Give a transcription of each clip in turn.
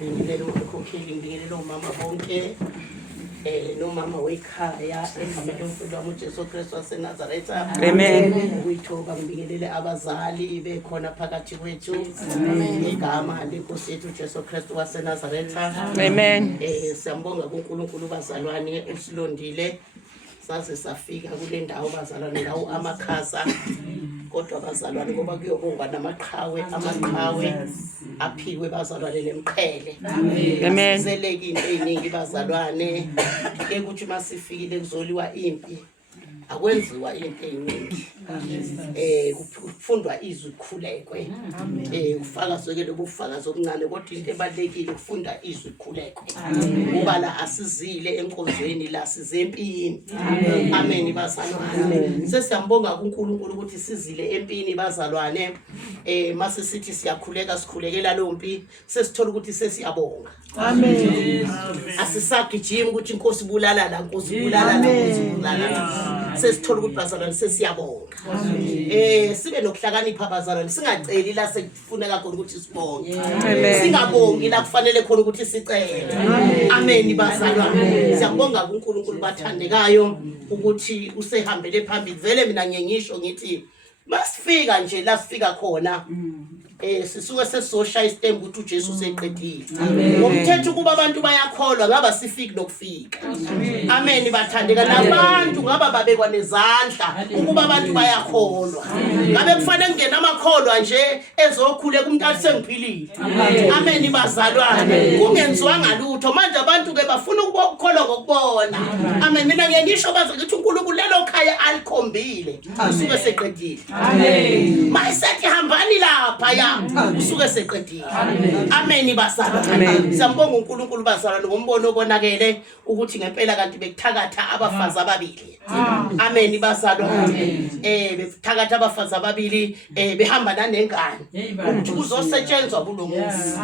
ngibingelele ukukhokheli, ngibingelele omama bonke nomama wekhaya egameni lomfowethu wami uJesu Kristu waseNazaretha. Amen. Uyithoba ngibingelele abazali bekhona phakathi kwethu ngegama lenkosi yethu uJesu Kristu waseNazaretha. Amen. Siyambonga kuNkulunkulu bazalwane esilondile saze safika kule ndawo bazalwane lawo amakhasa. Kodwa bazalwane ngoba kuyobongwa namaqhawe aphiwe bazalwane nemqhele. Amen. Seleke into eziningi bazalwane ekuthi masifikile kuzoliwa impi akwenziwa into eziningi. Kufundwa izwi khulekwe. Ufaka sonke lobufakazi obuncane kodwa into ebalekile ukufunda izwi khulekwe. Ngoba la asizile enkonzweni la sizempini. Amen bazalwane. Sesiyambonga kuNkulunkulu ukuthi sizile empini bazalwane. Mase sithi siyakhuleka sikhulekela lo mpi sesithola ukuthi sesiyabonga. Amen. Asisagijima ukuthi inkosi bulala la inkosi bulala la inkosi bulala la. Sesithola ukuthi bazalwane sesiyabonga. Sibe nokuhlakanipha bazalwane singaceli la sekufuneka khona ukuthi sibonge. Singabongi la kufanele khona ukuthi sicele. Amen bazalwane. Siyabonga kuNkulunkulu bathandekayo ukuthi usehambele phambili. Vele mina ngisho ngithi masifika nje la sifika khona sisuke sesizoshaya istembu ukuthi uJesu useqedile. Ngomthetho kuba abantu bayakholwa ngaba sifiki nokufika. Amen bathandeka nabantu ngaba babekwa nezandla ukuba abantu bayakholwa. Ngabe kufanele ngena amakholwa nje ezokhuleka umuntu asengiphilile. Amen bazalwane. Kungenziwanga lutho manje abantu ke bafuna ukukholwa ngokubona. Amen mina ngisho baze ngithi uNkulunkulu lelo khaya alikhombile usuke seqedile. Amen. Mayisethi hambani lapha ya usuke seqedile. Amen bazalwane. Siyambonga uNkulunkulu bazalwane ngombono obonakele ukuthi ngempela kanti bekuthakatha abafazi ababili. Amen bazalwane. Bekuthakatha abafazi ababili behamba nanengane. Ukuthi kuzosetshenzwa kulomuzi.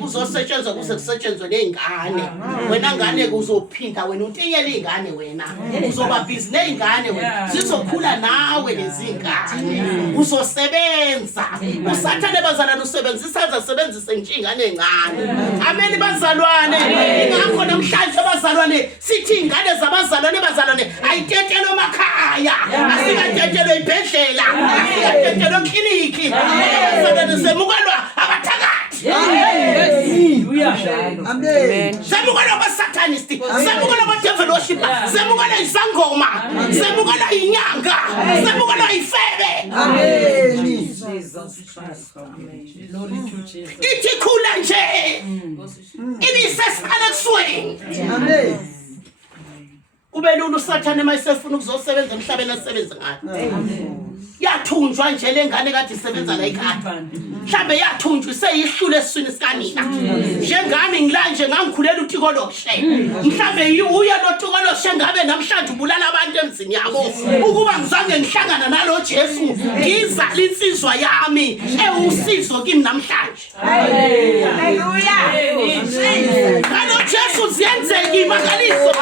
Kuzosetshenzwa kuze kusetshenzwe nezingane. Wena ngane kuzophinda wena untiyele izingane wena. Uzoba busy nezingane wena. Sizokhula nawe lezi zingane. Uzosebenza. Usathane bazalwane usebenzisa zasebenzise ingane encane. Amen bazalwane. Ingakho namhlanje bazalwane sithi ingane zabazalwane bazalwane ayitetelwe emakhaya. Asikatetelwe ibhedlela. Asikatetelwe ekliniki. Bazalwane semukelwa abathakathi. Amen. Semukelwa abasathanisti. Semukelwa abadevil worshiper. Semukelwa izangoma. Semukelwa inyanga. Semukelwa ifebe. Amen. Ithi khula nje ibisesiqala kusweni. Amen. Kube lulu usathane mayisefuna ukuzosebenza emhlabeni asebenza ngayo. Yathunjwa nje lengane kade isebenza la ekhaya. Mhlambe yathunjwa seyihlule esiswini sikanina. Njengami ngilanje ngangikhulela uThiko lokushe. Mhlambe uya noThiko lokushe ngabe namhlanje ubulala abantu emzini yabo. Ukuba ngizange ngihlangana nalo Jesu ngizala insizwa yami ewusizo kimi namhlanje. Haleluya. Kalo Jesu ziyenzeka imangaliso.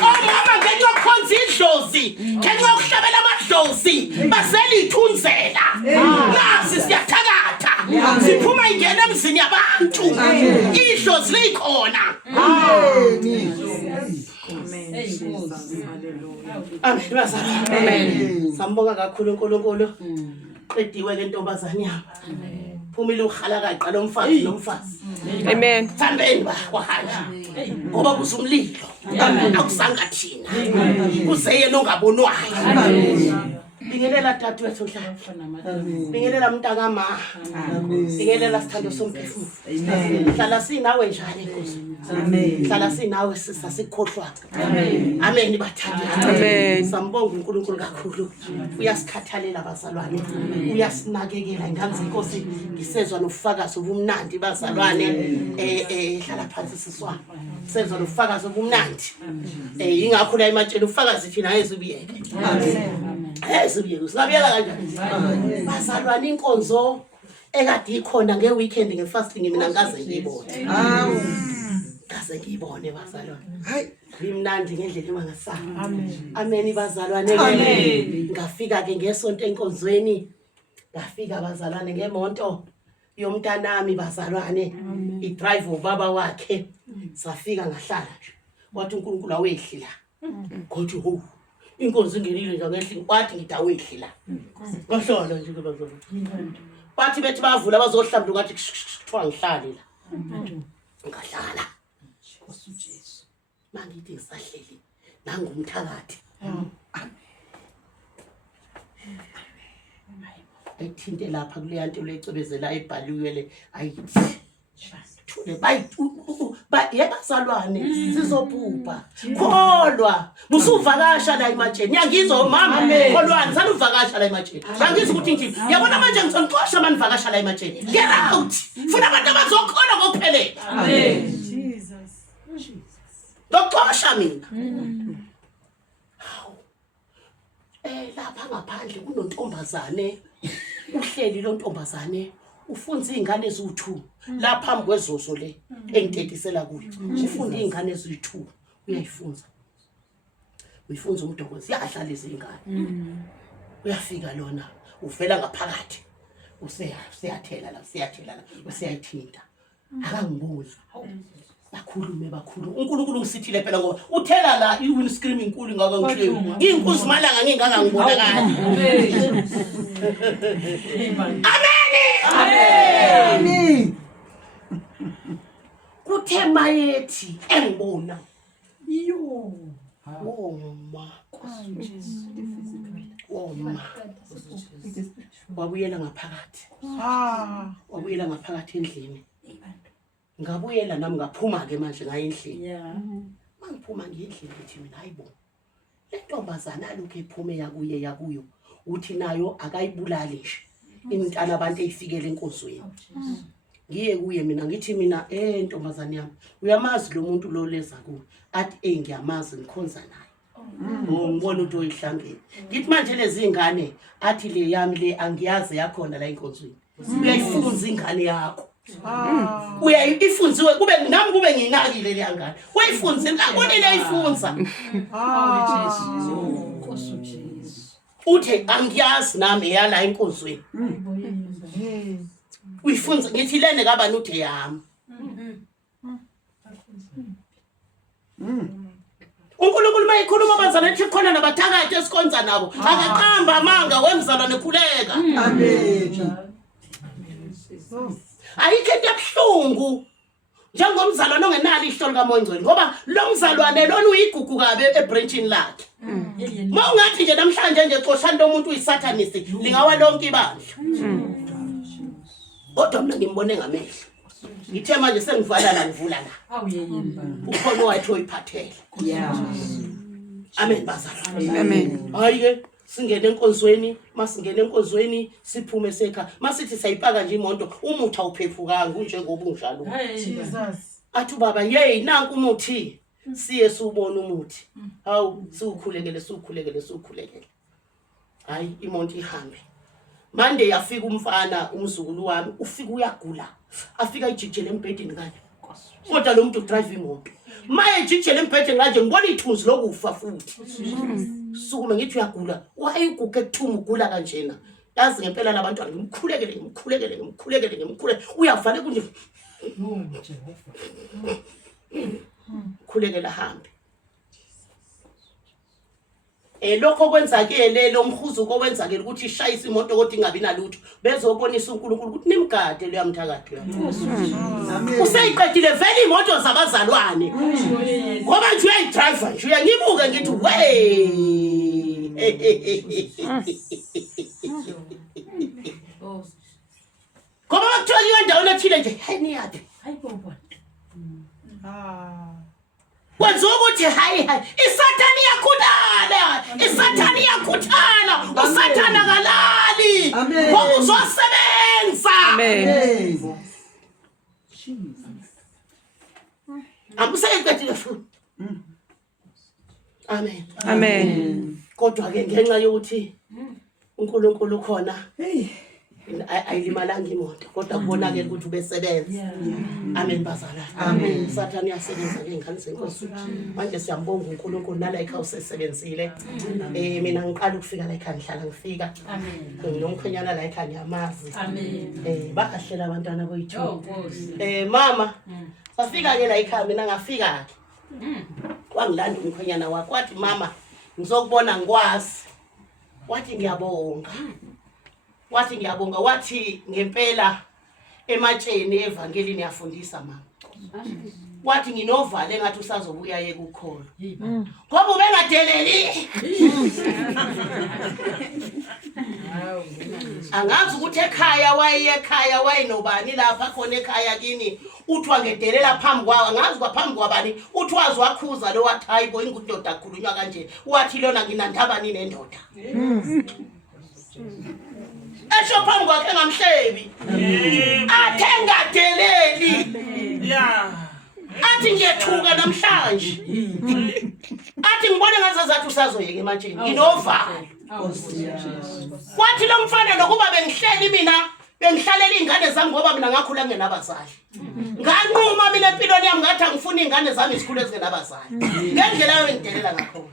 Mama ngeke ukhonza idlozi, ngeke ukuhlabela amadlozi, baselithunzela. Nasi siyathakatha. Siphuma ingene emzini yabantu. Idlozi likhona. Amen bazalwane. Amen. Sambonga kakhulu uNkulunkulu. Qediwe ke ntombazane yami. Amen. Phumile ukhala kaqala umfazi nomfazi. Amen. Thambeni bahanja. Ngoba kuzumlilo. Akusangathina. Kuze yena ongabonwayo. Amen. Bingelela tatu wethu hlala. Bingelela mntaka ma. Bingelela sithando somphefumulo. Amen. Hlala sinawe njalo Nkosi. Amen. Hlala sinawe sisasikhohlwa. Amen. Amen bathandekayo. Amen. Sambonga uNkulunkulu kakhulu. Uyasikhathalela bazalwane. Uyasinakekela ngani Nkosi ngisezwa nofakazi obumnandi bazalwane. Hlala phansi siswana. Sezwa nofakazi obumnandi. Ingakho la imatshela ufakazi thina ezubiyeke. Amen. Ezubiyeke singabiyela kanjani? Bazalwane inkonzo ekade ikhona ngeweekend ngefasting mina ngaze ngibone. Ngaze ngibone bazalwane. Hayi imnandi ngendlela emangasaba. Amen. Amen bazalwane. Amen. Ngafika ke ngesonto enkonzweni. Ngafika bazalwane ngemonto. yomntanami bazalwane idrive ubaba wakhe safika ngahlala nje wathi uNkulunkulu awehli la kodwa ho inkonzo ingenile nje ngehli wathi ngithi awehli la ngahlala nje bazalwane bathi bethi bavula bazohlamba ngathi kuthiwa ngihlale la ngahlala Nkosi uJesu mangithi ngisahleli nangumthakathi ethinte lapha kuleya nto lecebezela ebhaliwe le ayithi thule yebazalwane sizobhubha kholwa musuvakasha la ematsheni ngiyangizwa mama kholwani sanuvakasha la ematsheni ngangizwa ukuthi nje yabona manje ngizonixosha manivakasha la ematsheni get out funa abantu abazokholwa ngokuphelela amen Jesus Doxosha mina lapha ngaphandle kunontombazane uhleli lo ntombazane ufunza izingane eziwu2 la phambi kwezoso le engitetisela kuyo ufunda izingane eziwu2 uyayifunza uyifunza umdokozi yahlala izingane uyafika lona uvela ngaphakathi useyathela la useyayithinta akangiboni bakhulume uNkulunkulu ngisithile phela ngoba uthela la iwin screaming inkulu ngaka ngiclear inkunzi malanga ngingaka ngibonakala amen kuthe mayethi engibona iyo wabuyela ngaphakathi endlini ngabuyela nami ngaphuma ke manje ngaye endlini mangiphuma ngiyendlini ethi mina hayibo le ntombazana lokho ephume yakuyo uthi nayo akayibulali nje imntana abantu eyifikele enkozweni ngiye kuye mina ngithi mina ntombazana yami uyamazi lo muntu lo leza kuwe athi ngiyamazi ngikhonza naye ngibona ukuthi oyihlangene ngithi manje lezi ingane athi le yami le angiyazi yakhona la enkozweni uyayifunza ingane yakho uyayifunziwe kube nami kube nginakile le ngane uyifunze akone leyifunza Nkosi uJesu uthe angiyazi nami yala enkozweni uyifunza ngithi lene kabani uthe yami uNkulunkulu mayikhuluma bazalwane ethi khona nabathakathi esikonza nabo akaqamba amanga wemzalwane khuleka amen ayikho into ebuhlungu njengomzalwane ongenalo ihlolo kaMoya Ngcwele ngoba lo mzalwane lona uyigugu kabe ebranchini lakhe mawungathi nje namhlanje nje xoshana lo muntu uyisatanist lingawa lonke ibandla kodwa mina ngimbone ngamehlo ngithe manje sengivala la ngivula la ukhona wathi oyiphathele amen bazalwane amen hayike singene enkonzweni masingene enkonzweni siphume sekha masithi sayipaka nje imoto umuthi awuphephukanga kunjengoba unjalo Jesus athi baba hey nanku umuthi siye subona umuthi hawu siukhulekele hayi imoto ihambe Monday yafika umfana umzukulu wami ufika uyagula afika ijikjele embhedeni kanje kodwa lo muntu drive imoto maye ijikjele embhedeni kanje ngibona ithunzi lokufa futhi sukume ngithi uyagula wayiguke ekuthuma ugula kanjena yazi ngempela labantwana ngimkhulekele uyavale kunje khulekela hambe lokho kwenzakele lo mkhuzuko wenzakele ukuthi ishayisa imoto kodwa ingabi nalutho bezobonisa uNkulunkulu ukuthi nimgade lo yamthakathi amen useyiqedile vele imoto zabazalwane ngoba nje uyayidrive nje uyangibuke ngithi ngoba kuthiwa endaweni ethile nje hayiniyapi hayibo kwenza ukuthi hayi isathani yakhuthala usathana kalali ngoba uzosebenza amen amseyiqedile futhi amen kodwa ke ngenxa yokuthi uNkulunkulu khona ayilimalanga imoto kodwa kubonakala ukuthi ubesebenza. Amen bazalwane. Amen. Sathane uyasebenza ngengane zenkosi. Manje siyambonga uNkulunkulu nala ekhaya usebenzile. Mina ngiqala ukufika la ekhaya ngihlala ngifika. Amen. Nomkhwenyana la ekhaya ngiyamazi. Amen. Bahlela abantwana boyithu. Mama bafika ke la ekhaya mina ngafika ke. Wangilanda umkhwenyana wakhe wathi mama ngizokubona ngikwazi. Wathi ngiyabonga. Wathi ngiyabonga wathi ngempela ematsheni evangelini yafundisa mama. Wathi nginovale ngathi usazobuya yeke ukholo. Ngoba ubengadeleli. Angazi ukuthi ekhaya wayinobani lapha khona ekhaya kini uthwa ngedelela phambi kwawo angazi kwaphambi kwabani uthi wazi wakhuza lo wathi hayibo ingudoda akhulunywa kanje wathi lona nginandaba nini nendoda. Esho phambi kwakhe engamhlebi. Athe ngadeleli. Athi ngiyethuka namhlanje. Athi ngibone ngazazathi usazoyeka ematsheni. Inovalo. Wathi lo mfana nokuba bengihleli mina bengihlalela izingane zami ngoba mina ngakhula ngenabazali. Nganquma mina empilweni yami ngathi angifuni izingane zami izikhulu ezingenabazali. Ngendlela yokudelela ngakho.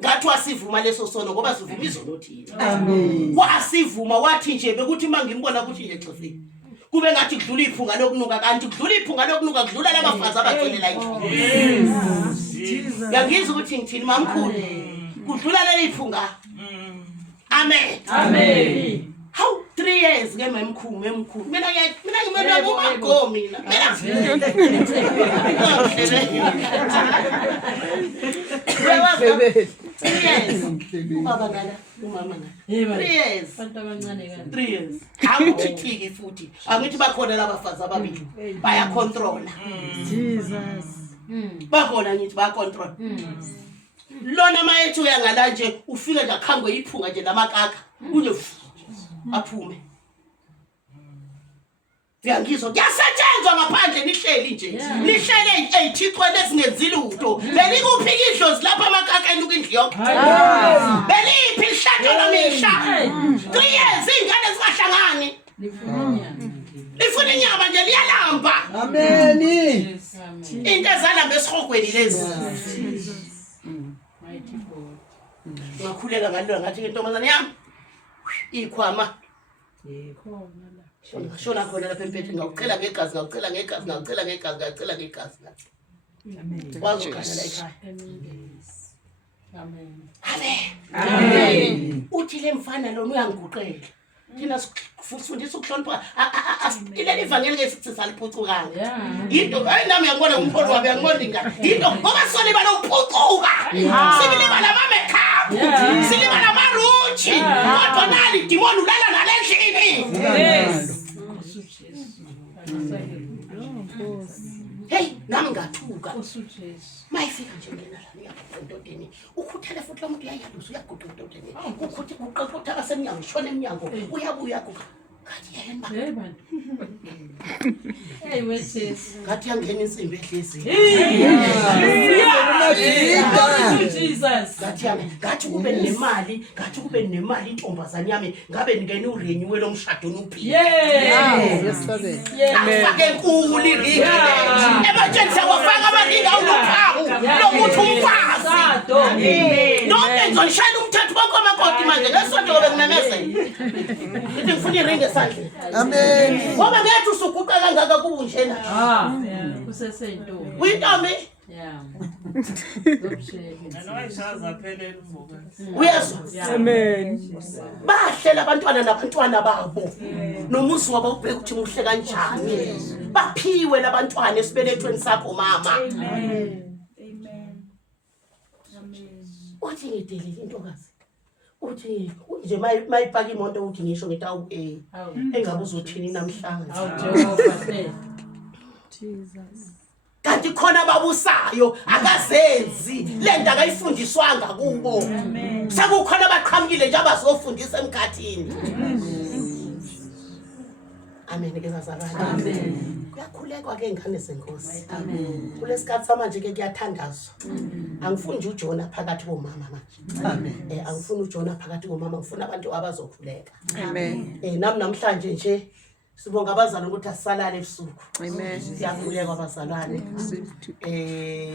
Ngathi wasivuma leso sono ngoba sivuma izono thina. Amen. Wasivuma wathi nje bekuthi mangimbona ukuthi nje xefeni. Kube ngathi kudlula iphunga lokunuka kanti kudlula iphunga lokunuka kudlula labafazi abacelela iphunga. Jesus. Yangizwa ukuthi ngithini mamkhulu. Kudlula leli iphunga. Amen. Amen. How 3 years ke memkhulu. Mina ngimela kumago mina. Yes. Ubaba ngala, umama ngala. 3 years. Abantu abancane kana. 3 years. Awuthiki futhi. Angithi bakhona labafazi ababili. Baya control. Jesus. Bakhona ngithi baya control. Lona mayethu uyangala nje ufike ngakhangwe iphunga nje lamakaka. Unje aphume. Ngiyangizwa kuyasetshenzwa ngaphandle nihleli nje. Nihlele eyithixweni ezingenzile utho. Belikuphika idlozi lapha amakakeni ukindlu yonke. Beliphi ihlathwa lamihla. 3 years ingane zingahlangani. Lifuna inyama nje liyalamba. Amen. Into ezalamba esihogweni lezi. Ngakhuleka ngalona ngathi intombazane yami ikhwama. Shona khona lapha empetheni ngawucela ngegazi. Amen. Wazokhala la ekhaya. Amen. Uthi le mfana lona uyangiguqela. Thina sifundisa ukuhlonipha ileli ivangeli ke sithi saliphucukana. Into nami ngiyabona umpholo wabe ngibona ingane. Into ngoba sole bala uphucuka. Sibile bala mamekhapu. Sibile bala maruchi. Kodwa nali dimoni ulala nalendlini. Yes. Hey, nami ngathuka. Mayifika nje ngena la ngiyakudodeni. Ukhuthele futhi lo muntu uyayaluza uyaguqa udodeni. Ukhuthi uqoqotha asemnyango shona eminyango uyabuya kuka. Ngathi yena. Hey man. Hey wethes. Ngathi yangena insimbi ehlezi. Jesus. Ngathi kube nemali intombazane yami ngabe ngene urenyiwe lo mshado nophi. Yes. Afake enkulu iringi. Ematsheni sawafaka amaringi awulophawu. Lokuthi umfazi. Nonke ngizonishayela umthetho bakwamakoti manje ngesonto ngobe ngimemezela. Ngithi ngifuna iringi esandleni. Amen. Ngoba ngiyathi usuguqa kangaka kunje na. Kusesento. Uyintombi? Yeah. Uyezwa? Amen. Bahlela abantwana babo. Nomuzi wabo ubheka ukuthi muhle kanjani. Baphiwe labantwana esibelethweni sakho mama. Amen. Uthi ngidelile intokazi. Uthi nje mayipaka imoto uthi ngisho ngithi awu engabe uzothini namhlanje. Awu Jehova. Jesus. Kanti khona babusayo akazenzi lento akayifundiswanga kubo. Sekukhona abaqhamukile nje abazofundisa emkhathini. Amen ke bazalwane. Amen. Kuyakhulekwa ke ingane zenkosi. Amen. Kulesikhathi samanje ke kuyathandazwa. Angifuni nje uJona phakathi komama manje. Amen. Angifuni uJona phakathi komama, ngifuna abantu abazokhuleka. Amen. Nami namhlanje nje sibonga abazalwane ukuthi asisalale ebusuku. Amen. Siyakhuleka abazalwane.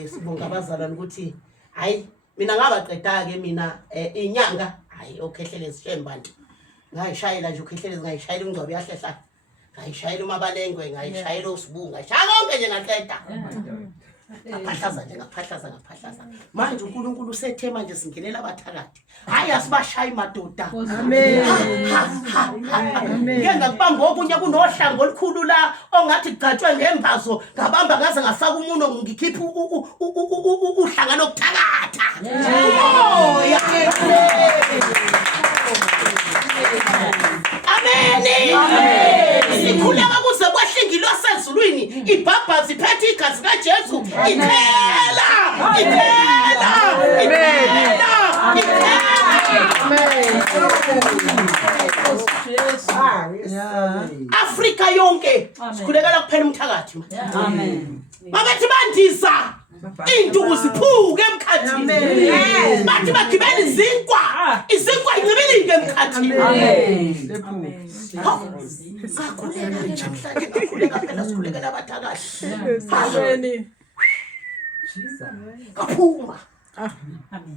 Sibonga abazalwane ukuthi hayi mina ngabaqeda ke mina inyanga hayi okhehlelezi shembantu. Ngayishayela nje ukhehlelezi ngayishayela uNgcwabe yahlehla. Ngayishayela uMabalengwe ngayishayela uSibunga. Shaya konke nje ngaqeda. Ngaphahlaza. Manje uNkulunkulu usethe manje singenela abathakathi. Hayi asibashayi madoda. Amen. Amen. Ngiyakubamba okunye kunohlango olukhulu la ongathi gcatshwe ngembazo ngabamba ngaze ngafaka umuno ngikhipha uhlanga lokuthakatha. Umoya. Amen. Sikhuleka kuze kwehlingi losezulwini ibhabha ziphethe igazi kaJesu iphela. Afrika yonke sikhulekela kuphela umthakathi. Amen. Babathi bandisa induku ziphuke emkhathini. Bathi bagibela izinkwa incibilike emkhathini. Amen. Sikhuleka phela sikhulekela abathakathi. Amen. Kaphuma.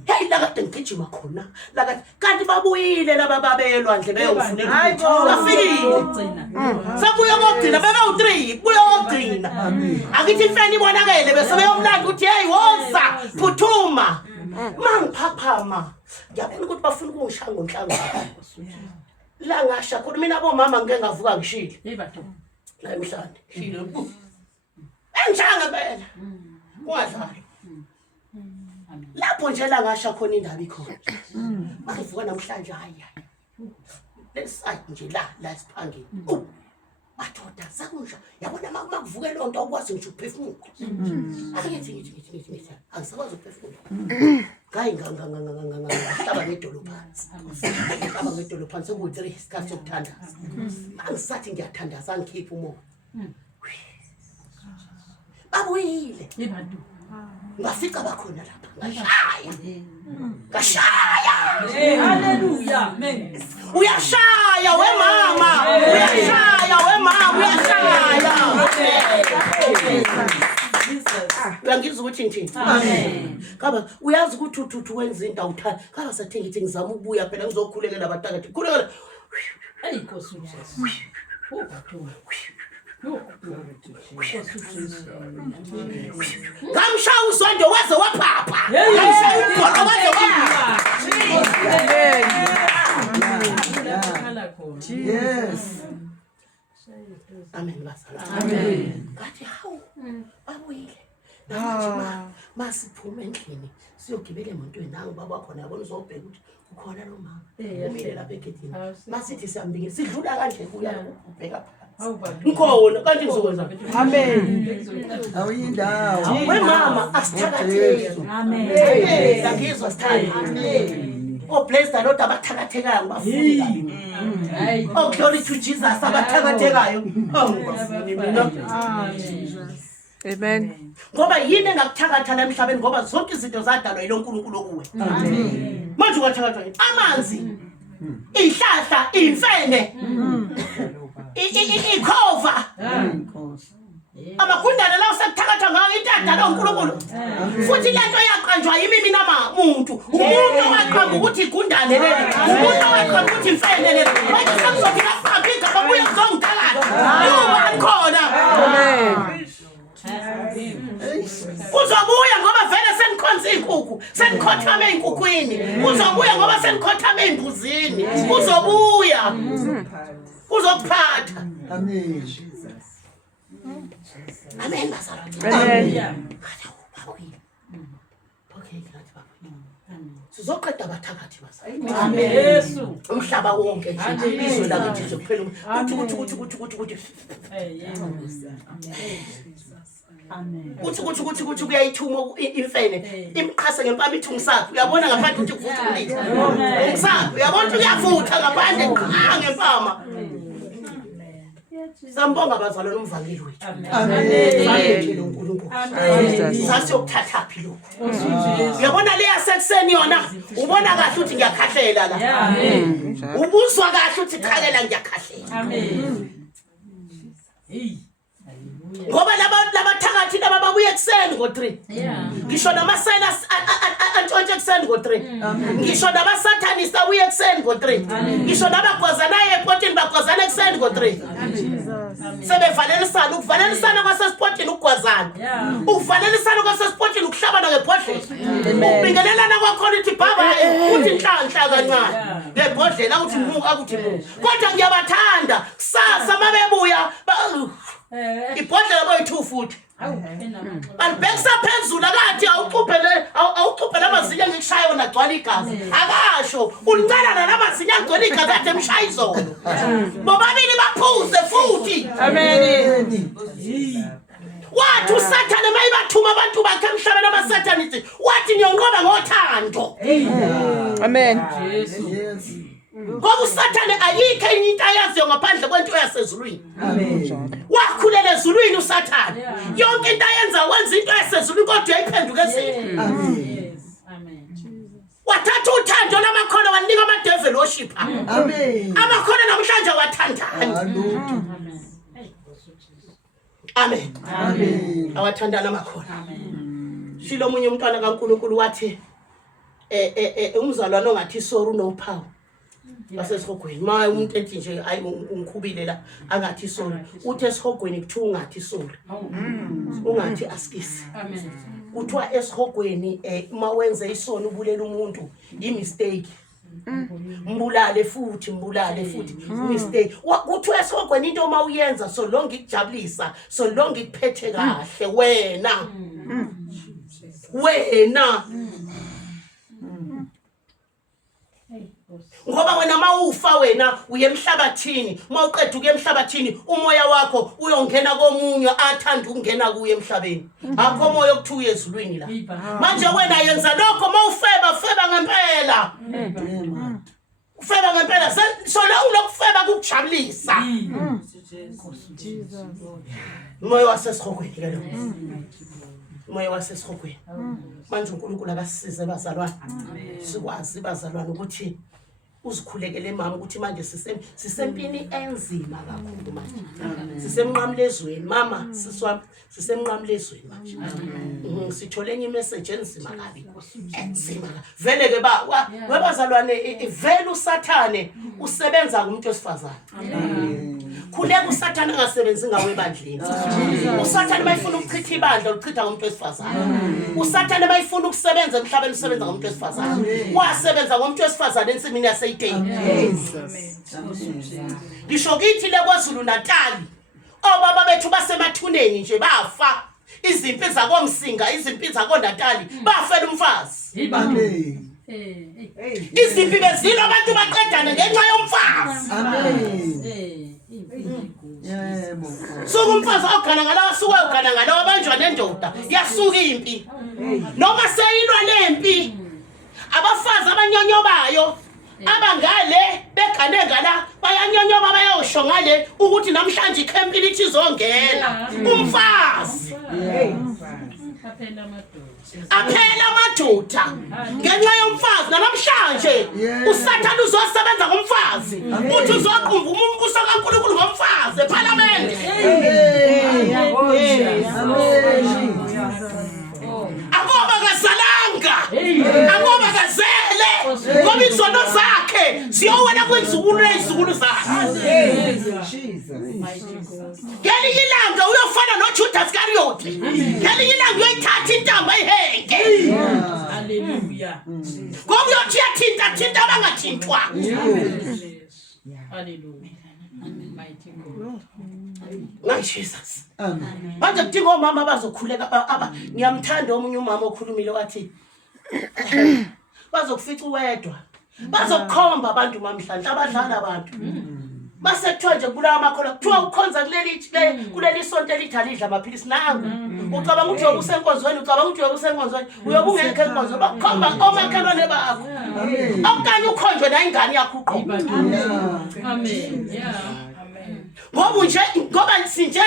Hey la kade ngigijima khona la kade kanti babuyile laba babelwa ndle beyongifuna bafikile sabuya ngogcina bebe-3 buya ngogcina akithi imfene ibonakele bese beyomlanda ukuthi hey woza phuthuma mangiphaphama ngiyabona ukuthi bafuna ukungishaya ngonhlanga la ngasha khona mina bomama ngeke ngavuka ngishile la emhlanje shile engishanga phela ungadlali lapho nje la ngasha khona indaba ikhona bavuka namhlanje hayi leside nje la siphangeni bathoda sakusha yabona makuvuke lonto awukwazi ngisho ukuphefumula ngithi angisakwazi ukuphefumula hlaba ngedolo phansi sekuyi-3 isikhathi sokuthandaza angisathi ngiyathandaza ngikhipha umoya babuyile ngafica bakhona lapha ngashaya haleluya amen uyashaya we mama uyangizwa ukuthi ngithini amen kaba uyazi ukuthi uthuthu wenza into awuthanda kaba sathe ngithi ngizama ukubuya phela ngizokhulekela abathakathi khulekela ayikhosi uJesu ngamshaya uzondo waze waphapha ngamshaya ubhola waze waphapha yes amen basala amen ngathi hawu babuyile masiphume endlini siyogibela emontweni nangu baba khona yabona uzobheka ukuthi ukhona lo mama umile lapha egedini masithi siyambike sidlula kanje kuya ubheka ngikhona kanti ngizokwenza amen awuyindawo we mama asithakatheke amen ngizwa sithanda amen oh bless the Lord abathakathekayo ngibafunda hayi oh glory to Jesus abathakathekayo ngibafuni mina Amen. Ngoba yini engakuthakatha emhlabeni ngoba zonke izinto zadalwa yilo nkulunkulu kuwe amen manje ungathakatha amanzi ihlahla imfene ikhova amagundane lawo sekuthakatha ngawo intanda lo nkulunkulu futhi lento yaqanjwa yimi mina umuntu owaqamba ukuthi igundane leli umuntu owaqamba ukuthi imfene leli manje sekuzofika afika babuye kuzongithakatha yoba khona amen uzobuya ngoba vele senikhonza inkukhu senikhothame inkukhwini uzobuya ngoba senikhothame imbuzini uzobuya uzokuphatha amen amen basala Amen. okay ngathi baba sizoqeda abathakathi basala amen Yesu umhlaba wonke nje izwe lakithi nje kuphela ukuthi amen kuthi kuyayithuma imfene imqhasa ngempama ithungisaphi uyabona ngaphandle ukuthi kuvutha umlilo umsaphi uyabona ukuthi uyavutha ngaphandle ngempama Sambonga abazalwane umvangeli wethu. Amen. uNkulunkulu. Amen. Sasiyokuthatha phi lokho? Jesus. Uyabona le yasekuseni yona ubona kahle uthi ngiyakhahlela la. Amen. Ubuzwa kahle uthi chalela ngiyakhahlela. Amen. Hey. Ngoba laba thakathi laba babuye ekseni ngo3. Yeah. Ngisho namasayina antshontshe ekseni ngo3. Ngisho nabasatanista buye ekseni ngo3. Ngisho nabagwazana epotini bagwazana ekseni ngo3. Sebevalelisana ukuvalelisana kwasespotini ukugwazana. Ukuvalelisana kwasespotini ukuhlabana ngebhodlela. Ukubingelelana kwakhona ithi baba uthi nhlanhla kancane. Ngebhodlela uthi muka ukuthi muka. Kodwa ngiyabathanda sasa mabebuya ibhodlela boyi2 futhi. Balibhekisa phezulu akathi awuqhuphele amazinyo ngikushaya wona gcwala igazi. Akasho unicala namazinyo agcwala igazi ade emshaya izolo. Bobabili baphuze futhi. Amen. Wathi uSathane mayibathuma abantu bakhe emhlabeni abasathanithi wathi niyonqoba ngothando. Amen. Jesus. Ngoba uSathane ayikho enye into ayaziyo ngaphandle kwento yasezulwini. Amen. Wakhulela ezulwini uSathane. Yonke into ayenza wenza into yasezulwini kodwa uyayiphenduka ezweni. Amen. Amen. Wathatha uthando lamakhono wanika ama-devil worship. Amen. Amakhono namhlanje awathandani. Amen. Hey, Amen. Amen. Awathandana amakhono. Amen. Shilo omunye umntwana kaNkulunkulu wathi umzalwane ongathi sorry unophawu. Basesihogweni maye umuntu ethi nje ayi ungikhubile la angathi sorry uthi esihogweni kuthiwa ungathi sorry ungathi askisi. Amen. Kuthiwa esihogweni uma wenze isono ubulela umuntu i-mistake. Mbulale futhi mistake. Kuthiwa esihogweni into uma uyenza so long ikujabulisa so long ikuphethe kahle wena. Ngoba wena mawufa wena uye emhlabathini mawuqeda ukuya emhlabathini umoya wakho uyongena komunye athanda ukungena kuye emhlabeni akho moya okuthiwa ezulwini la manje wena yenza lokho mawufeba ngempela ufeba ngempela so la unokufeba kukujabulisa moya wasesihogweni ke lo moya wasesihogweni manje uNkulunkulu akasisize bazalwane sikwazi bazalwane ukuthi uzikhulekele mama ukuthi manje sisempini enzima kakhulu manje sisemnqamlezweni mama siswami sisemnqamlezweni manje sithole enye imessage enzima kabi enzima vele ke webazalwane vele uSathane usebenza kumuntu wesifazane khuleka uSathane angasebenzi ngawe ebandleni uSathane mayifuna ukuchitha ibandla ulichitha ngomuntu wesifazane uSathane mayifuna ukusebenza emhlabeni usebenza ngomuntu wesifazane wasebenza ngomuntu wesifazane ensimini yaseyideni ngisho kithi le kwaZulu Natal obaba bethu basemathuneni nje bafa izimpi zakomsinga izimpi zakoNatali bafela umfazi Amen. izimpi bezilo abantu baqedane ngenxa yomfazi Amen. Yebo. suka umfazi ogana ngalawa suka ugana ngalawa banjwa nendoda yasuka impi noma seyilwa lempi abafazi abanyonyobayo abangale begane ngala bayanyonyoba bayosho ngale ukuthi namhlanje ikhempi lithi izongena umfazi aphela amadoda ngenxa yomfazi namhlanje uSathane uzosebenza ngomfazi uthi uzoqumba umbuso kaNkulunkulu ngomfazi eParliament. Akoba kazalanga akoba kazele ngoba izono zakhe ziyowela kwizukulu lezukulu zakhe ngelinye ilanga uyofana noJudas Iscariot ngelinye ilanga uyayithatha intamba ihenge Hallelujah. ngoba uyothi yathinta abangathintwa. Hallelujah. Mighty God. Ngai Jesus Amen. manje kudinga omama abazokhuleka ngiyamthanda omunye umama okhulumile wathi bazokufica uwedwa bazokukhomba abantu namhlanje abadlala abantu basethiwa nje kulawa amakhola kuthiwa ukhonza kuleli sonto elithi alidla amaphilisi nangu ucabanga ukuthi uyobusenkonzweni uyobungekho enkonzweni bakukhomba omakhelwane bakho okanye ukhonjwe nayingane yakho uqobo Amen. Yeah. Amen. ngoba sinje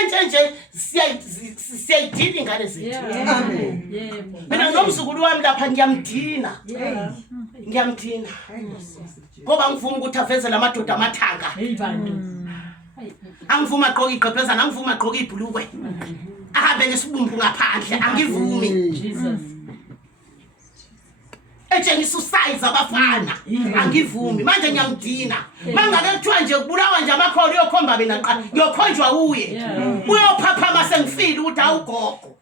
siyayidina ingane zethu. Amen. Mina nomzukulu wami lapha ngiyamdina. Ngoba ngivuma ukuthi aveze lamadoda amathanga. Angivuma agqoke igqebhezana, angivuma agqoke ibhulukwe. Ahambe ngesibumbu ngaphandle, angivumi. Jesus. Etshengisa usize abafana, angivumi. Manje ngiyamdina. Mangake kuthiwa nje kubulawa nje amakholo uyokhomba mina qa, ngiyokhonjwa uye. Uyophaphama sengifile ukuthi awugogo.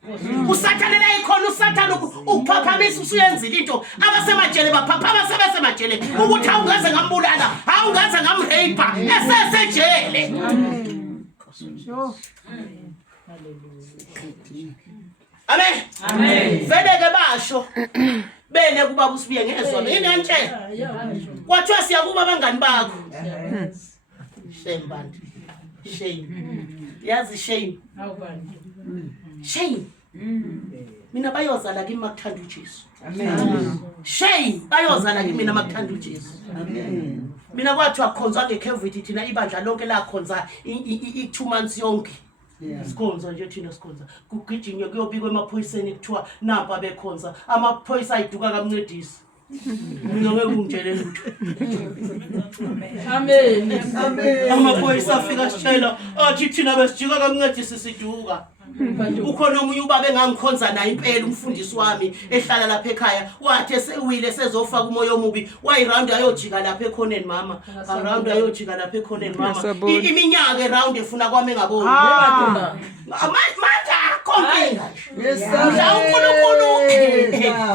Usathanela ikhona usathana ukuphaphamisa usuyenzile into. Abasemajele baphaphama sebesemajele ukuthi awungaze ngambulala, awungaze ngamrape, esesejele. Amen. Amen. Vele-ke basho bene kubaba usibiye ngezwa mina ngiyantshela. Kwathiwa siyakuba abangani bakho. Shame bantu. Shame. Yazi shame. Shame. Mina bayozala kimi makuthanda uJesu. Amen. Shame bayozala kimi mina makuthanda uJesu. Amen. Mina kwathiwa kukhonzwa ngeCavity thina ibandla lonke la khonza i2 months yonke. Sikhonza nje thina sikhonza. Kugijinywe kuyobikwa emaphoyiseni kuthiwa nampa bekhonza. Amaphoyisa ayiduka kamncedisi. Ngeke ungitshele lutho. Amen. Amen. Amaphoyisa afika sitshela athi thina besijika kamncedisi siduka. Ukhona omunye ubaba engangikhonza naye impela umfundisi wami ehlala lapha ekhaya wathi esewile sezofaka umoya omubi wayiround ayojika lapha ekhoneni mama around ayojika lapha ekhoneni mama iminyaka eround efuna kwami engaboni manje konkinga la uNkulunkulu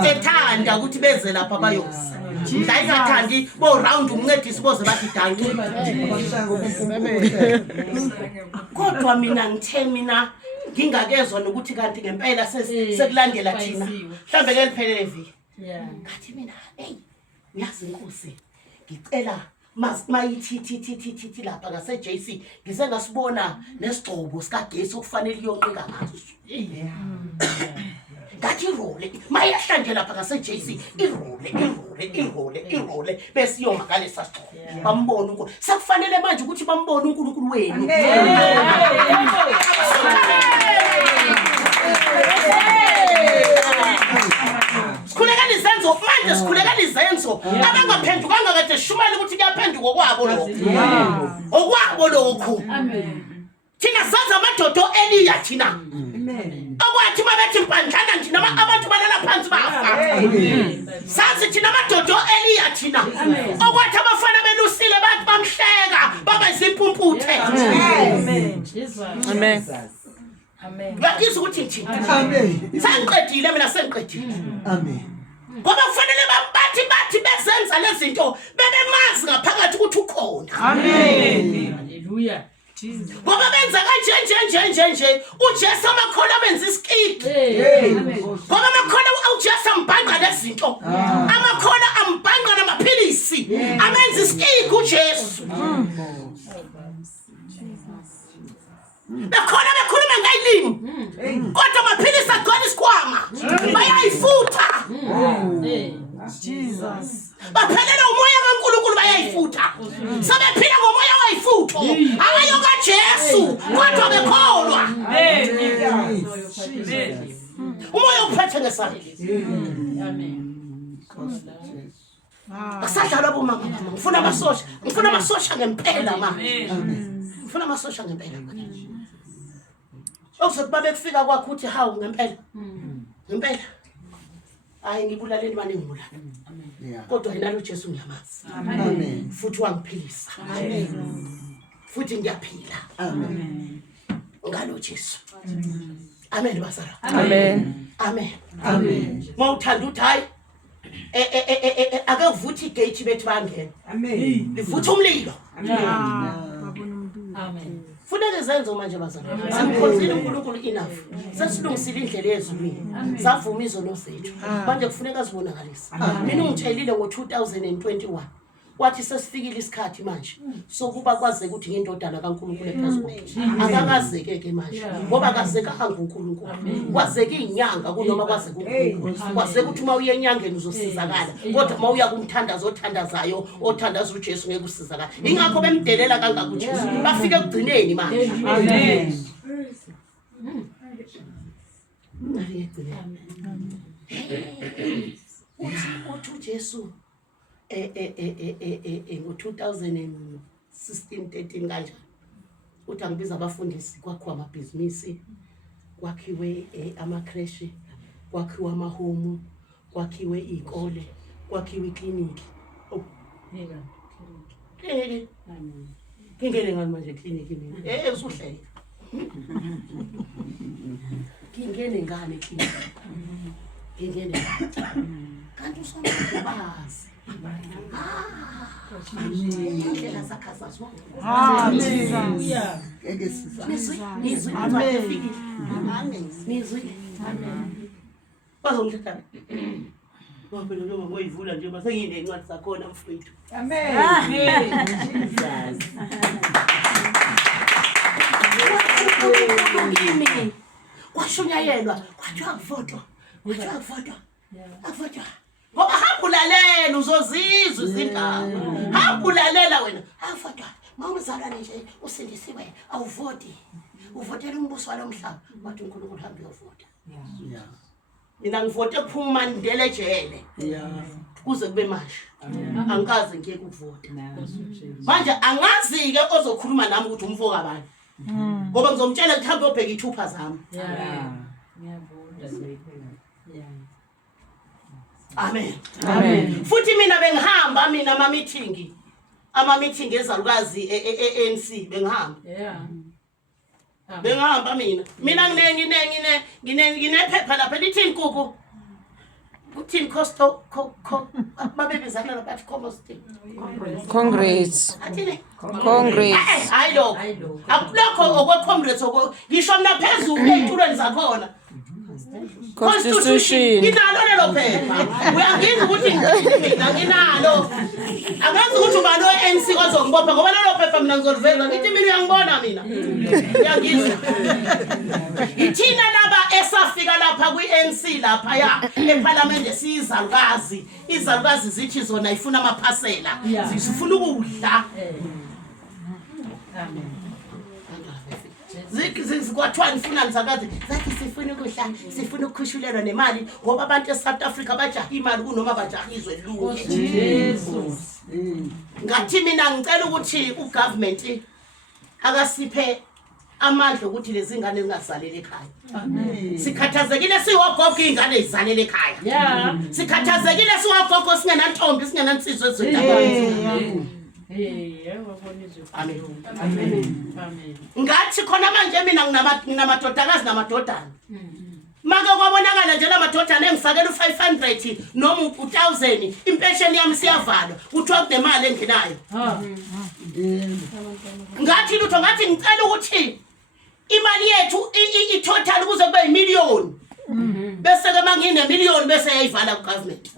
ethanda ukuthi beze lapha bayosa ndayisathandi bo round umncedisi boze bathi danke kodwa mina ngithe mina ngingakezwa nokuthi kanti ngempela sekulandela thina mhlambe ke liphelele iviki ngathi mina hey ngiyazi inkosi ngicela mayithi lapha ngase JC ngize ngasibona nesigcobo sikagesi okufanele iyonqika ngaso ngathi irole mayahlandela lapha ngase JC irole bese iyongakale sasigcobo bambona uNkulunkulu sekufanele manje ukuthi bambone uNkulunkulu wenu. Sikhulekela izenzo manje sikhulekela izenzo abangaphendukanga kade shumela ukuthi kuyaphenduka okwabo lokho. Okwabo lokho. Amen. Thina saza amadodo Eliya thina. Amen. Okwathi mabethi mpandlana thina abantu balala phansi bafa. Sazi thina amadodo Eliya thina. Okwathi abafana belusile bathi bamhleka baba izimpumputhe. Amen. Jesus. Amen. Amen. Ngakizwa ukuthi thina. Amen. Sengiqedile mina sengiqedile. Amen. Ngoba kufanele bathi bezenza lezi zinto bebemazi ngaphakathi ukuthi ukhona. Amen. Hallelujah. Ngoba benza kanje uJesu amakhola benza isikiki. Ngoba amakhola uJesu ambhanqa lezi zinto. Amakhola ambhanqa namaphilisi amenza isikiki uJesu. Bekhona bekhuluma ngayilimi. Kodwa amaphilisi agcwala isikhwama. Bayayifutha. Jesus. Baphelela umoya kaNkulunkulu bayayifutha. Sebephila ngomoya wayifutho. Akayo kaJesu kodwa bekholwa. Amen. Umoya uphethe ngesandla. Amen. Asadlala bomama ngifuna amasosha ngempela mama. Ngifuna amasosha ngempela mama. Okuzokuba bekufika kwakho uthi hawu ngempela. Ngempela. Hayi ngibulaleni manje ngibulala. Kodwa yena lo Jesu ngiyamazi. Amen. Futhi wangiphilisa. Amen. Futhi ngiyaphila. Amen. Ngalo Jesu. Amen bazalwa. Amen. Amen. Amen. Mawuthanda uthi hayi ake uvuthi igate bethi bangena. Amen. Livutha umlilo. Amen. Funeke zenzo manje bazalwa. Simkhonzile uNkulunkulu enough. Sesilungisile indlela yezulwini. Savuma izono zethu. Manje kufuneka sibonakalise. Mina ungitshelile ngo2021 wathi sesifikile isikhathi manje sokuba kwazeke ukuthi ngindodana kaNkulunkulu ephezulu akakazeke ke manje ngoba akazekanga uNkulunkulu kwazeke inyanga kunoma kwazeke uNkulunkulu kwazeke ukuthi uma uye enyangeni uzosizakala kodwa uma uya kumthandazo othandazayo othandaza uJesu ngeke usizakala ingakho bemdelela kangaka uJesu bafike ekugcineni manje Amen. uthi uJesu ngo-2016 13 kanjani uthi angibiza abafundisi kwakhiwa amabhizinisi kwakhiwe amakreshi kwakhiwe amahomu kwakhiwe izikole kwakhiwe ikliniki kingene ngani manje ikliniki mina usuhleka kingene ngani ikliniki kingene kanti usombazi indlela zakhaza zonke Hallelujah. Ngeke siza. nizwi bazongithatha ngoba noma ngoyivula nje base nginencwadi zakhona mfowethu Amen. kimi kwashunyayelwa kwathiwa akuvotwa akuvotwa ngoba hambulalela uzozizwa izindaba hambulalela wena akuvotwa mawuzalwane nje usindisiwe awuvoti uvotela umbuso walomhlaba wathi uNkulunkulu hambe uyovota Yeah. mina ngivote kuphuma Mandela ejele Yeah. kuze kube manje angikaze ngeke ukuvota manje angazi ke ozokhuluma nami ukuthi umfo kabani ngoba ngizomtshela ukuthi hambe uyobheka ithupha zami amen futhi mina bengihamba mina ama meeting ezalukazi ANC bengihamba bengihamba mina nginephepha lapha lithini kuku uthini costo babebezana labathi Congress. athini Congress. hayi lokho okwe-congress ngisho mina phezulu ey'tulweni zakhona Constitution. nginalo lelo phepha uyangizwa ukuthi mina nginalo angazi ukuthi ubani we-ANC ozongibopha ngoba lelo phepha mina ngizoliveza ngithi mina uyangibona mina uyangizwa ithina laba esafika lapha kwi-ANC laphaya eParliament izalukazi zithi zona ifuna amaphasela zifuna ukudla zikwathiwa nifuna nizakazi zathi sifuna ukudla sifuna ukukhushulelwa nemali ngoba abantu eSouth Africa bajaha imali kunoma bajaha izwe lunye ngathi mina ngicela ukuthi ugovernment akasiphe amandla ukuthi lezi ngane zingasaleli ekhaya sikhathazekile siwogogo ingane izalele ekhaya sikhathazekile siwogogo singenantombi singenansizwe ezweni Amen. Ngathi khona manje mina nginamadodakazi namadodana. Maka kwabonakala nje lamadodana engifakela u500 noma u1000 impesheni yami siyavalwa kuthiwa kunemali engenayo. Ngathi lutho ngathi ngicela ukuthi imali yethu itotal kuze kube yimillion. Bese ke mangine million bese yayivala kugovernment.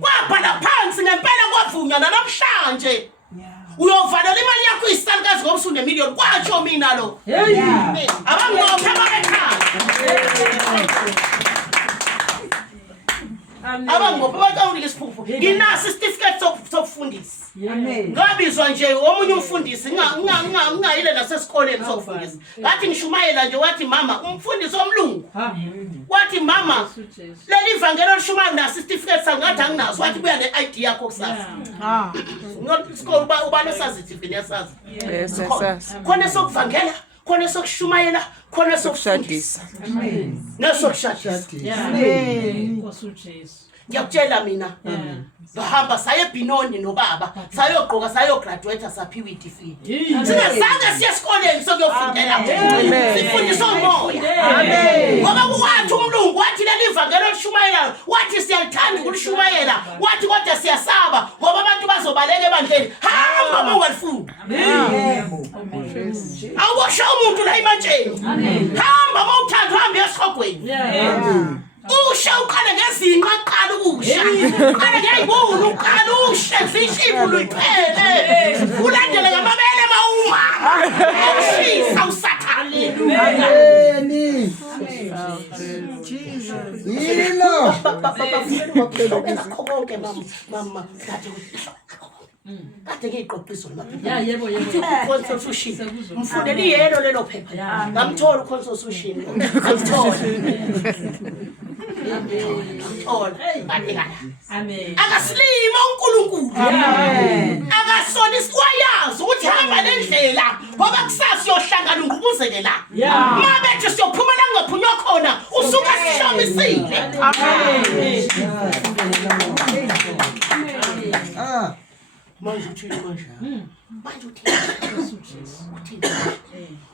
Kwabhala phansi ngempela kwavunywa namhlanje uyovalela imali yakho isisalukazi ngoba usune million kwatsho mina lo abangophe ababekhaya abangophe baqawunike isiphupho nginaso isitifiketi sokufundisa ngabizwa nje omunye umfundisi ngayile nasesikoleni sokufundisa ngathi ngishumayela nje wathi mama umfundisi omlungu wathi mama leli ivangelo lishumayo naso isitifiketi sangathi anginaso wathi buya ne-ID yakho kusasa isikole ubalo sazithi vini yasazi khona sokuvangela khona sokushumayela khona sokufundisa nesokushadisa ngiyakutshela mina bahamba saye eBinoni nobaba sayogqoka sayograduate saphiwa iDFE singazange siye esikoleni sokuyofundela sifundisa umoya ngoba wathi umlungu wathi leli ivangelo lishumayela wathi siyalithanda ukulishumayela wathi kodwa siyasaba ngoba abantu bazobaleka ebandleni hamba mawalifunda awusho umuntu la imatsheni hamba mawuthanda uhambe esihogweni usha uqale ngezinqa qala ukusha qala ngiyibona uqala usha zishibu luyiphele ulandele ngamabele mawuma ushisa usathane Amen. Yilo. konke mama kade ngiyiqoqisa Yeah, yebo. constitution mfundele iyelo lelo phepha ngamthola constitution ngamthola Amen. akasilima uNkulunkulu akasona isikwayazi ukuthi hamba lendlela ngoba kusasa siyohlangana ngubuzeke la mabethi siyophuma la ngaphunywa khona usuka sishomisile manje uthini manje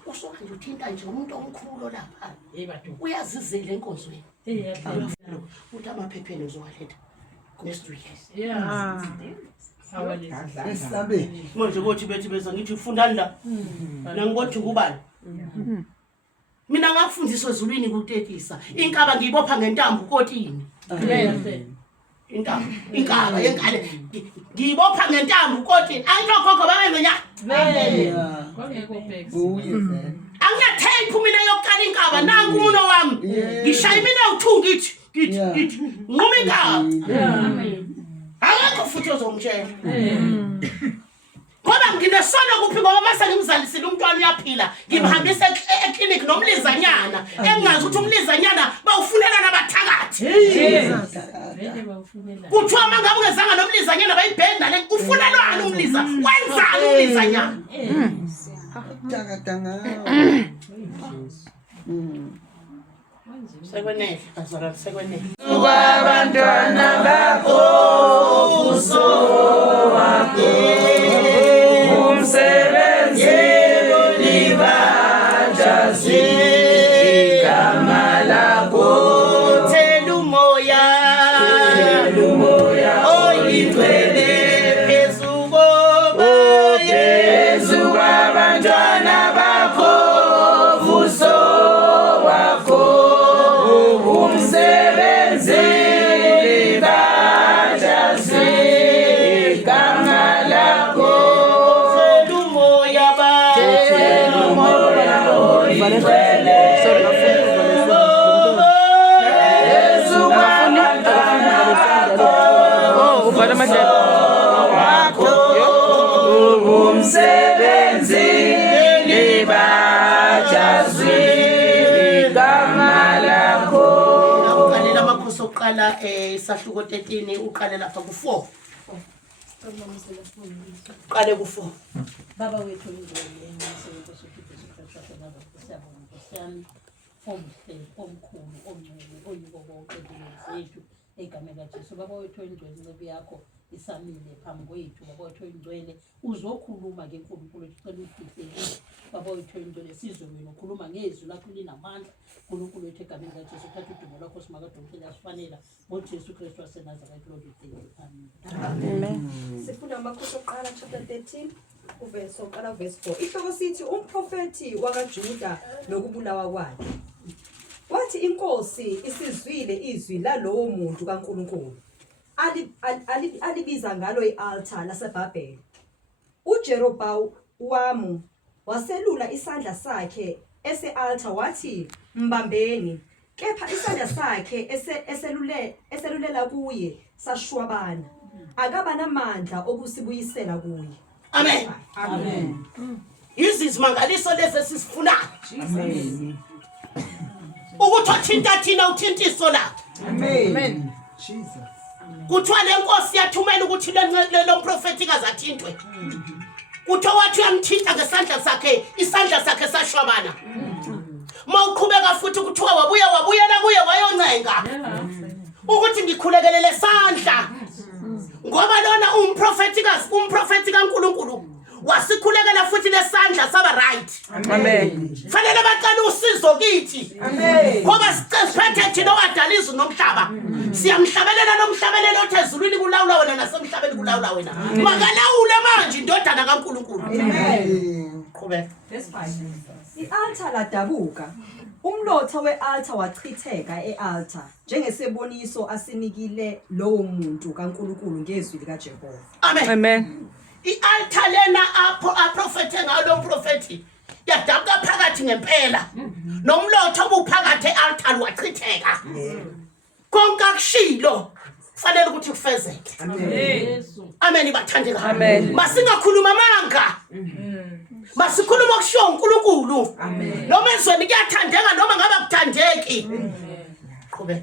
usuka nje uthinta nje umuntu omkhulu lapha uyazizela enkonzweni uthi amaphepheni uzowaletha next week Esabe. manje kothi bethi beza ngithi ufundani la nangibothi kubani mina ngakufundiswa ezulwini kutetisa inkaba ngiyibopha ngentambo kotini inkaba yengane ngiyibopha ngentambo kotini ayinokhokho babengenya anginathephi mina yokuqala inkaba nangu umuno wami ngishaya mina u2 ngithi nquma inkaba akekho futhi ozomtshela ngoba nginesono kuphi ngoba mase ngimzalisile umntwana uyaphila ngimhambisa eclinic nomlizanyana engazi ukuthi umlizanyana bawufunela nabathakathi kuthiwa mangabe ungezanga nomlizanyana bayibhenda le ufunelwani umliza wenzani umlizanyana sekwenele azara sekwenele Abantwana bakho uso wakho umsebenzi libajazi igama lakho thela umoya oyigcwele phezu kwabantwana bakho uso wakho umsebenzi libajazi igama lakho thela umoya oyigcwele umsebenzi libajazi igama lakho. uqalela amakhosi oqala isahluko 13 uqale lapha ku4 uqale ku4 Baba wethu ingcwele ngesenkosi uJesu Kristu baba siyabonga nkosiyami omhle omkhulu omncane oyiko konke zethu egameni laJesu baba wethu ingcwele incebe yakho isamile phambi kwethu baba wethu ingcwele uzokhuluma ke uNkulunkulu ecela ufihle baba wethu ingcwele sizwe wena ukhuluma ngezwi lakho linamandla uNkulunkulu wethu egameni laJesu thatha udumo lakho simakadonke asifanela ngoJesu Kristu waseNazaretha Lord Amen. Sifunda amakhosi oqala chapter 13 uverse 4. Ihloko sithi umprofeti wakaJuda nokubulawa kwakhe. Wathi inkosi isizwile izwi lalowo muntu kaNkulunkulu. Alibiza ngalo ialtar laseBhabheli. uJerobowamu waselula isandla sakhe ese-altar wathi mbambeni, kepha isandla sakhe eselulela kuye sashwabana, akaba namandla okusibuyisela kuye. amen Amen. izizimangaliso lezi sisifunayo ukuthi othinta thina uthintiso la Amen. Jesus. kuthiwa le nkosi yathumela ukuthi lo mprofeti kazathintwe kuthiwa wathi uyamthinta ngesandla sakhe isandla sakhe sashwabana mawuqhubeka futhi kuthiwa wabuyela kuye wayoncenga ukuthi ngikhulekelele sandla ngoba lona umprofeti kaNkulunkulu wasikhulekela futhi lesandla saba right. Amen. Fanele baqala usizo kithi. Amen. Ngoba siphethe thina owadala izulu nomhlaba. Siyamhlabelela nomhlabelelo othezulwini kulawula wena nasemhlabeni kulawula wena. Makalawule manje indodana kaNkulunkulu. Amen. Qhubeka. I-altar ladabuka. Umlotha we-altar wachitheka e-altar njengeseboniso asinikile lowo muntu kaNkulunkulu ngezwi likaJehova. Amen. Amen. I-altar lena apho aprofethe ngayo lo mprofethi yadabuka phakathi ngempela. Nomlotha obuphakathi e-altar wachitheka. Konke akushilo kufanele ukuthi kufezeke. Yesu. Amen bathandeka. Amen. Masingakhuluma amanga. Masikhuluma okushiwo uNkulunkulu. Noma ezweni kuyathandeka noma ngabe akuthandeki. Qhubeka.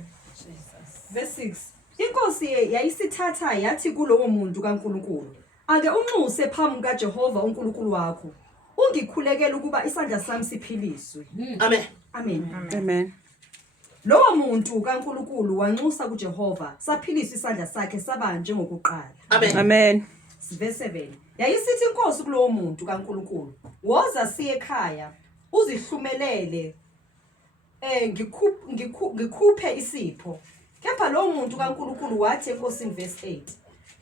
Verse 6. Inkosi yayisithatha yathi kulowo muntu kaNkulunkulu, ake unxuse phambi kaJehova uNkulunkulu wakho. Ungikhulekela ukuba isandla sami siphiliswe. Amen. Amen. Amen. Lowo muntu kaNkulunkulu wanxusa kuJehova, saphiliswa isandla sakhe saba njengokuqala. Amen. Amen. Verse 7. Yayisithi inkosi kulowo muntu kaNkulunkulu, woza siye ekhaya, uzihlumelele ngikhuphe isipho. Kepha lowo muntu kaNkulunkulu wathi enkosini verse 8,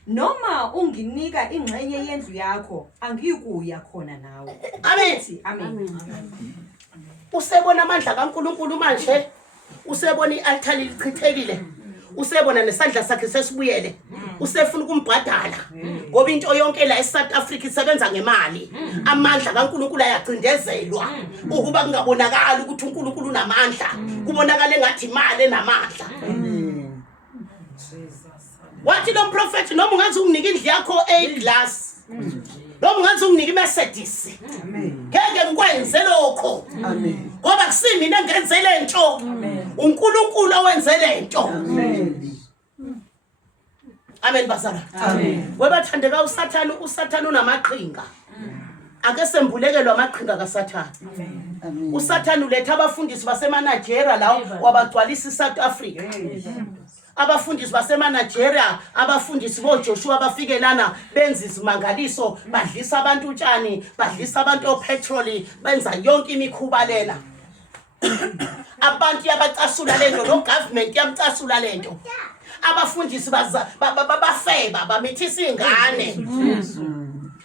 noma unginika ingxenye yendlu yakho, angiyikuya khona nawe. Amen. Amen. Usebona amandla kaNkulunkulu manje. Usebona i-altar lichithekile. Usebona nesandla sakhe sesibuyele. Usefuna ukumbhadala ngoba into yonke la eSouth Africa isebenza ngemali. Amandla kaNkulunkulu ayacindezelwa ukuba kungabonakala ukuthi uNkulunkulu unamandla. Kubonakala engathi imali enamandla. Wathi lo mprofethi noma ungaze unginike indlu yakho eglass. Noma ungaze unginike iMercedes. Ngeke ngikwenze lokho. Amen. Ngoba kusimina engenze lento. uNkulunkulu owenze lento. Amen bazala. Amen. Webathandeka uSathane unamaqhinga. Ake sembulekelwe amaqhinga kaSathane. uSathane uletha abafundisi baseManigeria lawo wabagcwalisa iSouth Africa. Abafundisi baseManigeria, abafundisi boJoshua bafike lana benza izimangaliso, badlisa abantu utshani, badlisa abantu opetrol, benza yonke imikhuba lena. Abantu yabacasula lento, no government yamcasula lento. Abafundisi bafeba bamithisa ingane.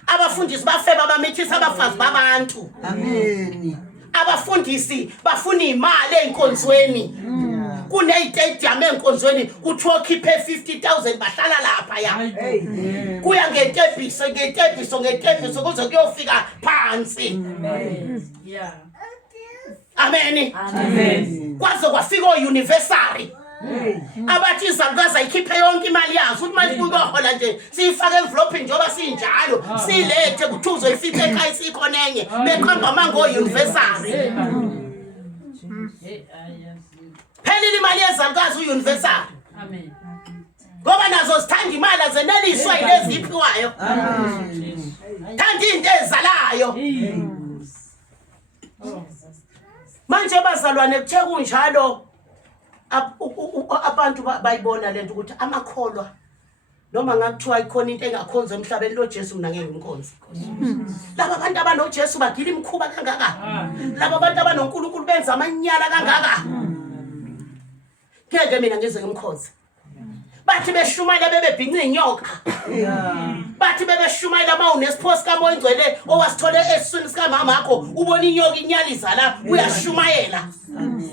Abafundisi bafeba bamithisa abafazi babantu. Amen. Abafundisi bafuna imali enkonzweni. Kuneyitedium enkonzweni kuthiwa khiphe 50,000 bahlala lapha ya. Kuya ngetepiso kuze kuyofika phansi. Yeah. Amen. Amen. Kwaze kwafika o-university. Abathi izalukazi ayikhiphe yonke imali yazo ukuthi manje kuyohola nje siyifake envelope njengoba sinjalo silethe kuthi uzoyifica ekhaya sikhonenye beqamba mango university. Phelile imali yezalukazi u-university. Amen. Ngoba nazo sithanda imali azeneliswa yilezi iphiwayo. Thanda into ezalayo. Manje bazalwane kuthe kunjalo abantu bayibona lento ukuthi amakholwa noma ngakuthiwa ikhona into engakhonza emhlabeni lo Jesu mina ngeke ngimkhonze. Laba abantu abanoJesu bagila imkhuba kangaka. Laba abantu abanoNkulunkulu benza amanyala kangaka. Ngeke mina ngize ngimkhonze. Bathi beshumayela bebebhinqa inyoka. Bathi bebeshumayela mawunesipho sikaMoya Ingcwele owasithole esiswini sika mama yakho ubona inyoka inyaliza la uyashumayela. Amen.